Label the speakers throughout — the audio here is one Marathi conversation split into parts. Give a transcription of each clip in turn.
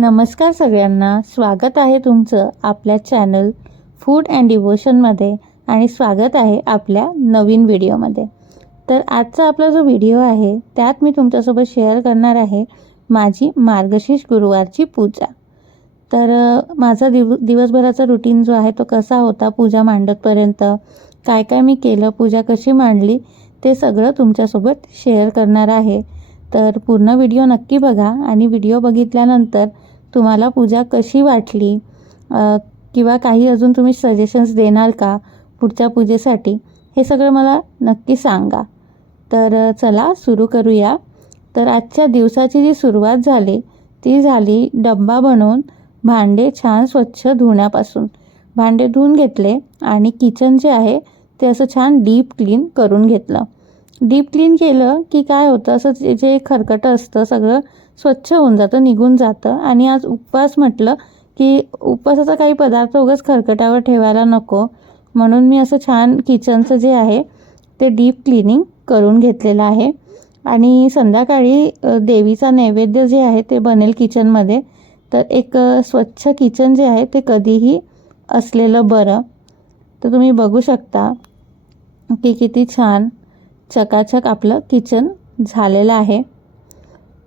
Speaker 1: नमस्कार सगळ्यांना. स्वागत आहे तुमचं आपल्या चॅनल फूड अँड डिवोशनमध्ये आणि स्वागत आहे आपल्या नवीन व्हिडिओमध्ये तर आजचा आपला जो व्हिडिओ आहे त्यात मी तुमच्यासोबत शेअर करणार आहे माझी मार्गशीर्ष गुरुवारची पूजा. तर माझा दिव दिवसभराचा रुटीन जो आहे तो कसा होता पूजा मांडतपर्यंत काय काय मी केलं पूजा कशी मांडली ते सगळं तुमच्यासोबत शेअर करणार आहे. तर पूर्ण व्हिडिओ नक्की बघा आणि व्हिडिओ बघितल्यानंतर तुम्हाला पूजा कशी वाटली? किंवा काही अजून तुम्ही सजेशन्स देणार का पुढच्या पूजेसाठी? हे सगळं मला नक्की सांगा. तर चला सुरू करूया. तर आजच्या दिवसाची जी सुरुवात झाली ती झाली डब्बा बनवून भांडे छान स्वच्छ धुण्यापासून. भांडे धुवून घेतले आणि किचन जे आहे ते असं छान डीप क्लीन करून घेतलं. डीप क्लीन केलं की काय होतं? असं जे जे खरकटं असतं सगळं स्वच्छ होऊन जातं निघून जातं. आणि आज उपवास म्हटलं की उपवासाचा काही पदार्थ उगाच खरकटावर ठेवायला नको. म्हणून मी असं छान किचनचं जे आहे ते डीप क्लिनिंग करून घेतलेलं आहे. आणि संध्याकाळी देवीचा नैवेद्य जे आहे ते बनेल किचनमध्ये. तर एक स्वच्छ किचन जे आहे ते कधीही असलेलं बरं. तर तुम्ही बघू शकता की किती छान चकाचक आपलं किचन झालेलं आहे.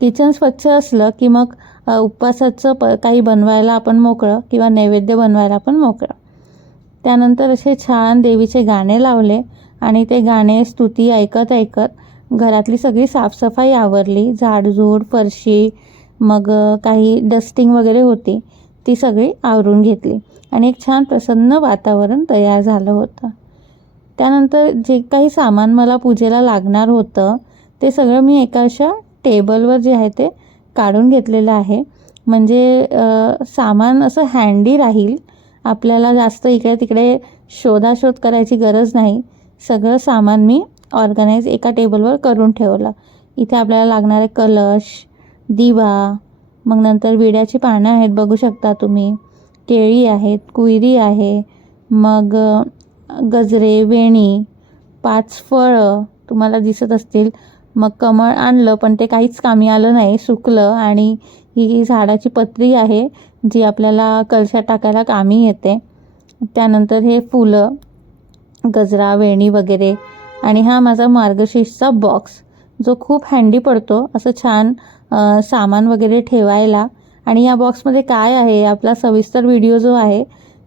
Speaker 1: किचन स्वच्छ असलं की मग उपवासाचं प काही बनवायला आपण मोकळं किंवा नैवेद्य बनवायला पण मोकळं. त्यानंतर असे छान देवीचे गाणे लावले आणि ते गाणे स्तुती ऐकत ऐकत घरातली सगळी साफसफाई आवरली. झाडझूड फरशी मग काही डस्टिंग वगैरे होती. ती सगळी आवरून घेतली आणि एक छान प्रसन्न वातावरण तयार झालं होतं. त्यानंतर जे काही सामान मला पूजेला लागणार होतं ते सगळं मी एका अशा टेबलवर जे आहे ते काढून घेतलेलं आहे. म्हणजे सामान असं हँडी राहील. आपल्याला जास्त इकडे तिकडे शोधाशोध करायची गरज नाही. सगळं सामान मी ऑर्गनाईज एका टेबलवर करून ठेवलं. इथे आपल्याला लागणारे कलश दिवा मग नंतर विड्याची पानं आहेत बघू शकता तुम्ही. केळी आहेत कुयरी आहे. मग गजरे वेणी पाच फळं तुम्हाला दिसत असतील. मग कमळ आणलं पण ते काहीच कामी आलं नाही सुकलं आणि ही झाडाची पत्री आहे जी आपल्याला कलशात टाकायला कामी येते. त्यानंतर हे फुलं गजरा वेणी वगैरे आणि हा माझा मार्गशीर्षचा बॉक्स जो खूप हँडी पडतो असं छान सामान वगैरे ठेवायला. आणि या बॉक्समध्ये काय आहे आपला सविस्तर व्हिडिओ जो आहे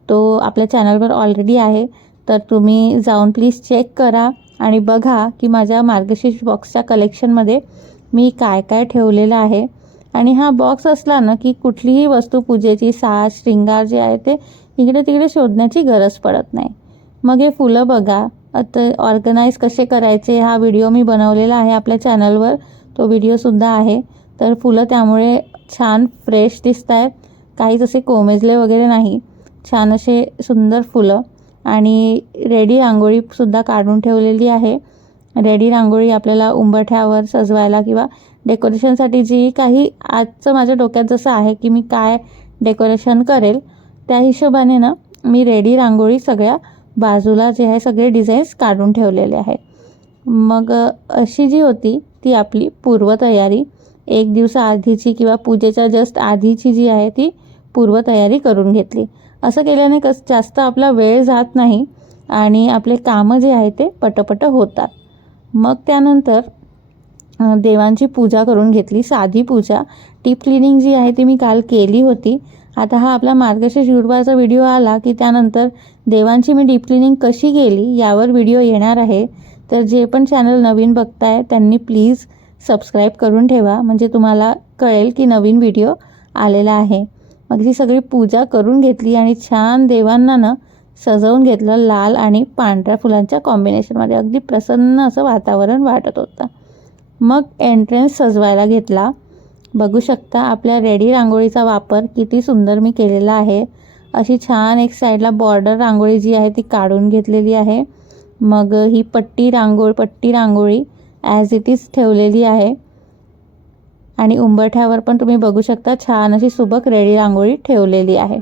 Speaker 1: तो आपल्या चॅनलवर ऑलरेडी आहे. तर तुम्ही जाऊन प्लीज चेक करा. आणि बघा की माझ्या मार्गशीर्ष बॉक्सच्या कलेक्शनमध्ये मी काय काय ठेवलेलं आहे. आणि हा बॉक्स असला ना की कुठलीही वस्तू पूजेची साज श्रृंगार जे आहे ते इकडे तिकडे शोधण्याची गरज पडत नाही. मग हे फुलं बघा. आता ऑर्गनाईज कसे करायचे? हा व्हिडिओ मी बनवलेला आहे आपल्या चॅनलवर तो व्हिडिओसुद्धा आहे. तर फुलं त्यामुळे छान फ्रेश दिसत आहेत काहीच असे कोमेजले वगैरे नाही. छान असे सुंदर फुलं. आणि रेडी रांगोळीसुद्धा काढून ठेवलेली आहे. रेडी रांगोळी आपल्याला उंबरठ्यावर सजवायला किंवा डेकोरेशनसाठी जी काही आजचं माझ्या डोक्यात जसं आहे की मी काय डेकोरेशन करेल त्या हिशोबाने ना मी रेडी रांगोळी सगळ्या बाजूला जे आहे सगळे डिझाईन्स काढून ठेवलेले आहेत. मग अशी जी होती ती आपली पूर्वतयारी एक दिवसा आधीची किंवा पूजेच्या जस्ट आधीची जी आहे ती पूर्वतयारी करून घेतली. असं केल्याने कस जास्त आपला वेळ जात नाही आणि आपले कामं जे आहे ते पटपट होतात. मग त्यानंतर देवांची पूजा करून घेतली साधी पूजा. टीप क्लिनिंग जी आहे ती मी काल केली होती. आता हा आपला मार्गशीर्ष गुरुवारचा व्हिडिओ आला की त्यानंतर देवांची मी डीप क्लिनिंग कशी केली यावर व्हिडिओ येणार आहे. तर जे पण चॅनल नवीन बघताय त्यांनी प्लीज सबस्क्राईब करून ठेवा. म्हणजे तुम्हाला कळेल की नवीन व्हिडिओ आलेला आहे. मग ही सगळी पूजा करून घेतली आणि छान देवांना ना सजवून घेतलं लाल आणि पांढऱ्या फुलांच्या कॉम्बिनेशनमध्ये अगदी प्रसन्न असं वातावरण वाटत होतं. मग एंट्रन्स सजवायला घेतला. बघू शकता आपल्या रेडी रांगोळीचा वापर किती सुंदर मी केलेला आहे. अशी छान एक साईडला बॉर्डर रांगोळी जी आहे ती काढून घेतलेली आहे. मग ही पट्टी रांगोळ पट्टी रांगोळी ॲज इट इज ठेवलेली आहे. आणि उंबरठ्यावर पण तुम्ही बघू शकता छान अशी सुबक रेडी रांगोळी ठेवलेली आहे.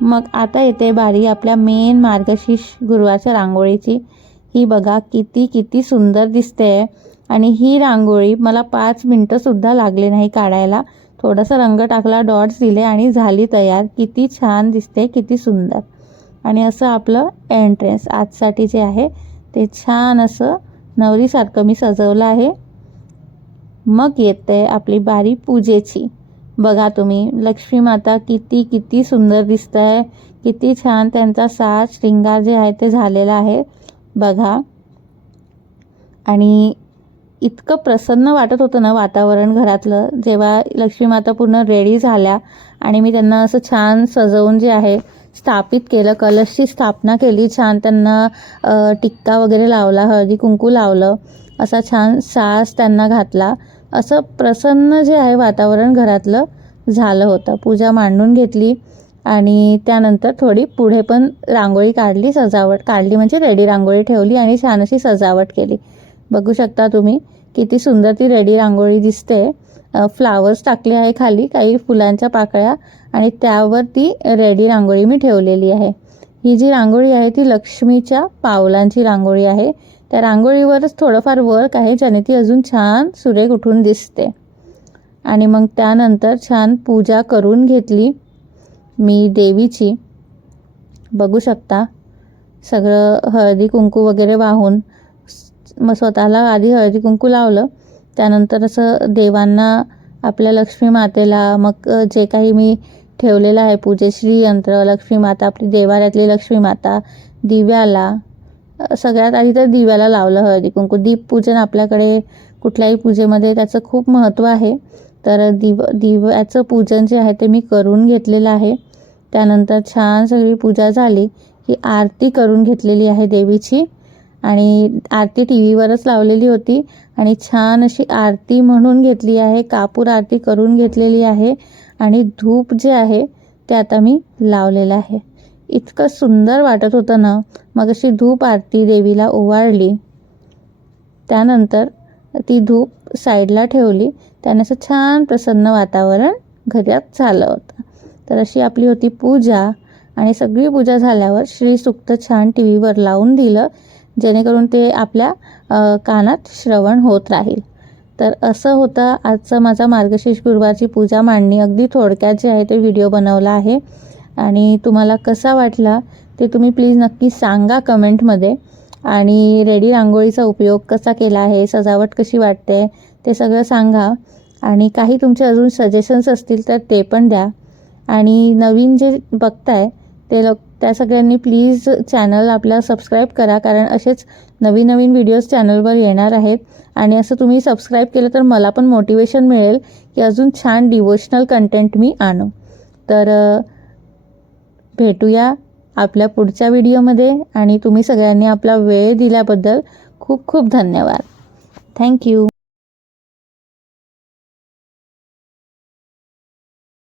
Speaker 1: मग आता येते बारी आपल्या मेन मार्गशीर्ष गुरुवारच्या रांगोळीची. ही बघा किती किती सुंदर दिसते. आणि ही रांगोळी मला पाच मिनटंसुद्धा लागले नाही काढायला. थोडासा रंग टाकला डॉट्स दिले आणि झाली तयार. किती छान दिसते किती सुंदर. आणि असं आपलं एंट्रेन्स आजसाठी जे आहे ते छान असं नवरीसारखं मी सजवलं आहे. मग येते आपली बारी पूजेची. बघा तुम्ही लक्ष्मी माता किती किती सुंदर दिसत आहे किती छान त्यांचा साज श्रृंगार जे आहे ते झालेला आहे. बघा. आणि इतकं प्रसन्न वाटत होतं ना वातावरण घरातलं जेव्हा लक्ष्मी माता पूर्ण रेडी झाल्या आणि मी त्यांना असं छान सजवून जे आहे स्थापित केलं कलशची स्थापना केली छान त्यांना टिक्का वगैरे लावला हळदी कुंकू लावलं. असा छान सास त्यांना घातला. असं प्रसन्न जे आहे वातावरण घरातलं झालं होतं. पूजा मांडून घेतली आणि त्यानंतर थोडी पुढे पण रांगोळी काढली सजावट काढली म्हणजे रेडी रांगोळी ठेवली आणि छान अशी सजावट केली. बघू शकता तुम्ही किती सुंदर ती रेडी रांगोळी दिसते. फ्लावर्स टाकले आहे खाली काही फुलांच्या पाकळ्या आणि त्यावर ती रेडी रांगोळी मी ठेवलेली आहे. ही जी रांगोळी आहे ती लक्ष्मीच्या पावलांची रांगोळी आहे. त्या रांगोळीवरच थोडंफार वर्क आहे ज्याने ती अजून छान सुरेख उठून दिसते. आणि मग त्यानंतर छान पूजा करून घेतली मी देवीची. बघू शकता सगळं हळदी कुंकू वगैरे वाहून मग स्वतःला आधी हळदी कुंकू लावलं त्यानंतर असं देवांना आपल्या लक्ष्मी मातेला मग जे काही मी ठेवलेलं आहे पूजेश्री यंत्र लक्ष्मी माता आपली देवाऱ्यातली लक्ष्मी माता दिव्याला सगळ्यात आधी तर दिव्याला लावलं हळदी कुंकू. दीपपूजन आपल्याकडे कुठल्याही पूजेमध्ये त्याचं खूप महत्त्व आहे. तर दिव दिव्याचं पूजन जे आहे ते मी करून घेतलेलं आहे. त्यानंतर छान सगळी पूजा झाली की आरती करून घेतलेली आहे देवीची. आणि आरती टी व्हीवरच लावलेली होती आणि छान अशी आरती म्हणून घेतली आहे कापूर आरती करून घेतलेली आहे आणि धूप जे आहे ते आता मी लावलेलं आहे. इतकं सुंदर वाटत होतं ना मग अशी धूप आरती देवीला ओवाळली. त्यानंतर ती धूप साईडला ठेवली. त्याने असं छान प्रसन्न वातावरण घरात झालं होतं. तर अशी आपली होती पूजा आणि सगळी पूजा झाल्यावर श्रीसुक्त छान टी व्हीवर लावून दिलं जेणेकरून ते आपल्या कानात श्रवण होत राहील. तर असं होतं. आजचं माझा मार्गशीर्ष गुरुवारची पूजा मांडणी अगदी थोडक्यात जे आहे ते व्हिडिओ बनवला आहे. आणि तुम्हाला कसा वाटला ते तुम्ही प्लीज नक्की सांगा कमेंटमध्ये आणि रेडी रांगोळीचा उपयोग कसा केला आहे सजावट कशी वाटते ते सगळं सांगा. आणि काही तुमचे अजून सजेशन्स असतील तर ते पण द्या. आणि नवीन जे बघताय ते लोक त्या सगळ्यांनी प्लीज चॅनल आपला सबस्क्राईब करा कारण असेच नवीन नवीन व्हिडिओज चॅनलवर येणार आहेत. आणि असं तुम्ही सबस्क्राईब केलं तर मला पण मोटिवेशन मिळेल की अजून छान डिवोशनल कंटेंट मी आणू. तर भेटूया आपल्या पुढच्या व्हिडिओमध्ये आणि तुम्ही सगळ्यांनी आपला वेळ दिल्याबद्दल खूप खूप धन्यवाद. थँक्यू